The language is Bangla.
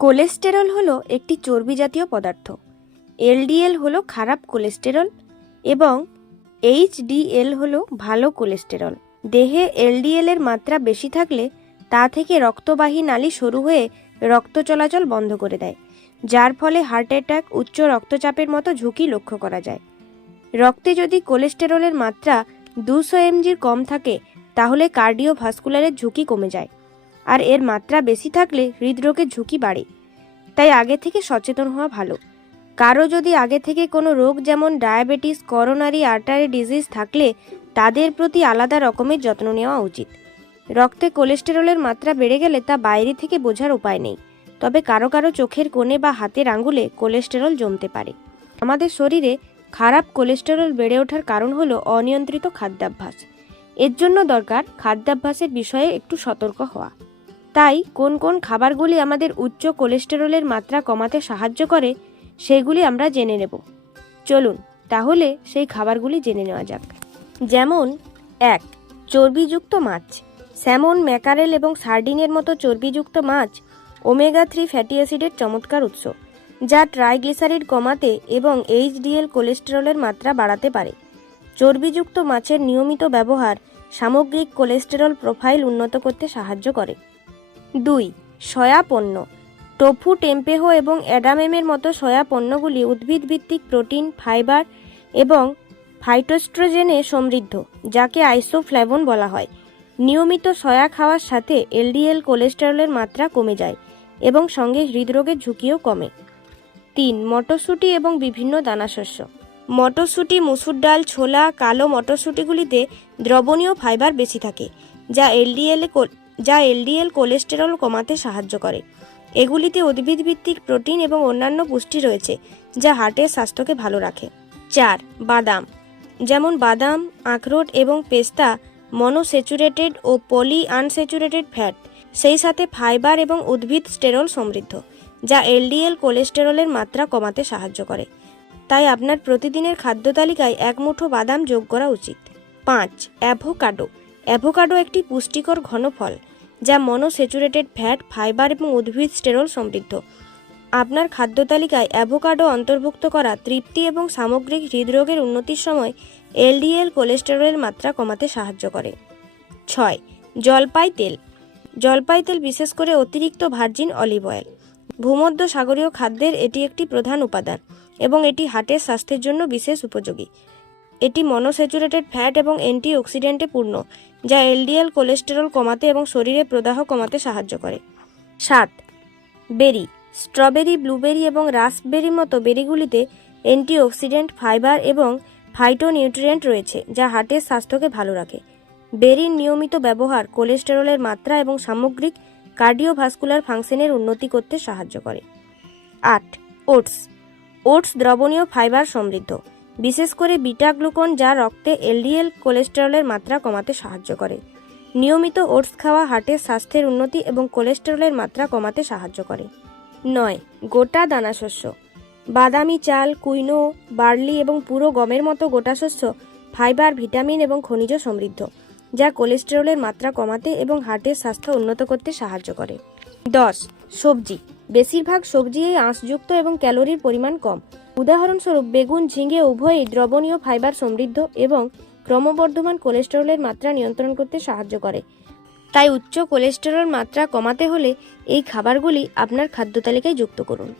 কোলেস্টেরল হলো একটি চর্বি জাতীয় পদার্থ। এলডিএল হলো খারাপ কোলেস্টেরল এবং এইচডিএল হলো ভালো কোলেস্টেরল। দেহে এলডিএল এর মাত্রা বেশি থাকলে তা থেকে রক্তবাহী নালী সরু হয়ে রক্ত চলাচল বন্ধ করে দেয়, যার ফলে হার্ট অ্যাটাক, উচ্চ রক্তচাপের মতো ঝুঁকি লক্ষ্য করা যায়। রক্তে যদি কোলেস্টেরলের মাত্রা 200 mg কম থাকে তাহলে কার্ডিওভাস্কুলারের ঝুঁকি কমে যায়, আর এর মাত্রা বেশি থাকলে হৃদরোগের ঝুঁকি বাড়ে। তাই আগে থেকে সচেতন হওয়া ভালো। কারো যদি আগে থেকে কোনো রোগ যেমন ডায়াবেটিস, করোনারি আর্টারি ডিজিজ থাকলে তাদের প্রতি আলাদা রকমের যত্ন নেওয়া উচিত। রক্তে কোলেস্টেরলের মাত্রা বেড়ে গেলে তা বাইরে থেকে বোঝার উপায় নেই, তবে কারো কারো চোখের কোণে বা হাতের আঙ্গুলে কোলেস্টেরল জমতে পারে। আমাদের শরীরে খারাপ কোলেস্টেরল বেড়ে ওঠার কারণ হলো অনিয়ন্ত্রিত খাদ্যাভ্যাস। এর জন্য দরকার খাদ্যাভ্যাসের বিষয়ে একটু সতর্ক হওয়া। তাই কোন কোন খাবারগুলি আমাদের উচ্চ কোলেস্টেরলের মাত্রা কমাতে সাহায্য করে সেগুলি আমরা জেনে নেব। চলুন তাহলে সেই খাবারগুলি জেনে নেওয়া যাক। যেমন 1. চর্বিযুক্ত মাছ। স্যামন, ম্যাকারেল এবং সার্ডিনের মতো চর্বিযুক্ত মাছ ওমেগা 3 ফ্যাটি অ্যাসিডের চমৎকার উৎস, যা ট্রাইগ্লিসারিড কমাতে এবং এইচডিএল কোলেস্টেরলের মাত্রা বাড়াতে পারে। চর্বিযুক্ত মাছের নিয়মিত ব্যবহার সামগ্রিক কোলেস্টেরল প্রোফাইল উন্নত করতে সাহায্য করে। 2. সয়া পণ্য। টোফু, টেম্পেহ এবং অ্যাডামেমের মতো সয়া পণ্যগুলি উদ্ভিদভিত্তিক প্রোটিন, ফাইবার এবং ফাইটোস্ট্রোজেনে সমৃদ্ধ, যাকে আইসোফ্ল্যাভোন বলা হয়। নিয়মিত সয়া খাওয়ার সাথে এলডিএল কোলেস্টেরলের মাত্রা কমে যায় এবং সঙ্গে হৃদরোগের ঝুঁকিও কমে। 3. মটরশুঁটি এবং বিভিন্ন দানাশস্য। মটরশুঁটি, মুসুর ডাল, ছোলা, কালো মটরশুঁটিগুলিতে দ্রবণীয় ফাইবার বেশি থাকে, যা এলডিএল কোলেস্টেরল কমাতে সাহায্য করে। এগুলিতে উদ্ভিদভিত্তিক প্রোটিন এবং অন্যান্য পুষ্টি রয়েছে, যা হার্টের স্বাস্থ্যকে ভালো রাখে। 4. বাদাম। যেমন বাদাম, আখরোট এবং পেস্তা মনোস্যাচুরেটেড ও পলি আনস্যাচুরেটেড ফ্যাট, সেই সাথে ফাইবার এবং উদ্ভিদ স্টেরল সমৃদ্ধ, যা এলডিএল কোলেস্টেরলের মাত্রা কমাতে সাহায্য করে। তাই আপনার প্রতিদিনের খাদ্য তালিকায় এক মুঠো বাদাম যোগ করা উচিত। 5. অ্যাভোকাডো। অ্যাভোকাডো একটি পুষ্টিকর ঘন ফল, যা মনোস্যাচুরেটেড ফ্যাট, ফাইবার এবং উদ্ভিদ স্টেরল সমৃদ্ধ। আপনার খাদ্য তালিকায় অ্যাভোকাডো অন্তর্ভুক্ত করা তৃপ্তি এবং সামগ্রিক হৃদরোগের উন্নতির সময় এলডিএল কোলেস্টেরলের মাত্রা কমাতে সাহায্য করে। 6. জলপাই তেল। জলপাই তেল বিশেষ করে অতিরিক্ত ভার্জিন অলিভ অয়েল। ভূমধ্য সাগরীয় খাদ্যের এটি একটি প্রধান উপাদান এবং এটি হার্টের স্বাস্থ্যের জন্য বিশেষ উপযোগী। এটি মনোস্যাচুরেটেড ফ্যাট এবং অ্যান্টিঅক্সিডেন্টে পূর্ণ, যা এলডিএল কোলেস্টেরল কমাতে এবং শরীরে প্রদাহ কমাতে সাহায্য করে। 7. বেরি। স্ট্রবেরি, ব্লুবেরি এবং রাস্পবেরির মতো বেরিগুলিতে অ্যান্টিঅক্সিডেন্ট, ফাইবার এবং ফাইটোনিউট্রিয়েন্ট রয়েছে, যা হার্টের স্বাস্থ্যকে ভালো রাখে। বেরির নিয়মিত ব্যবহার কোলেস্টেরলের মাত্রা এবং সামগ্রিক কার্ডিওভাস্কুলার ফাংশনের উন্নতি করতে সাহায্য করে। 8. ওটস। ওটস দ্রবণীয় ফাইবার সমৃদ্ধ, বিশেষ করে বিটা গ্লুকন, যা রক্তে এলডিএল কোলেস্টেরলের মাত্রা কমাতে সাহায্য করে। নিয়মিত ওটস খাওয়া হার্টের স্বাস্থ্যের উন্নতি এবং কোলেস্টেরলের মাত্রা কমাতে সাহায্য করে। 9. গোটা দানাশস্য। বাদামি চাল, কুইনো, বার্লি এবং পুরো গমের মতো গোটা শস্য ফাইবার, ভিটামিন এবং খনিজ সমৃদ্ধ, যা কোলেস্টেরলের মাত্রা কমাতে এবং হার্টের স্বাস্থ্য উন্নত করতে সাহায্য করে। 10. সবজি। বেশিরভাগ সবজি এই আঁশযুক্ত এবং ক্যালোরির পরিমাণ কম। উদাহরণস্বরূপ বেগুন, ঝিঙে উভয়ই দ্রবণীয় ফাইবার সমৃদ্ধ এবং ক্রমবর্ধমান কোলেস্টেরলের মাত্রা নিয়ন্ত্রণ করতে সাহায্য করে। তাই উচ্চ কোলেস্টেরল মাত্রা কমাতে হলে এই খাবারগুলি আপনার খাদ্য তালিকায় যুক্ত করুন।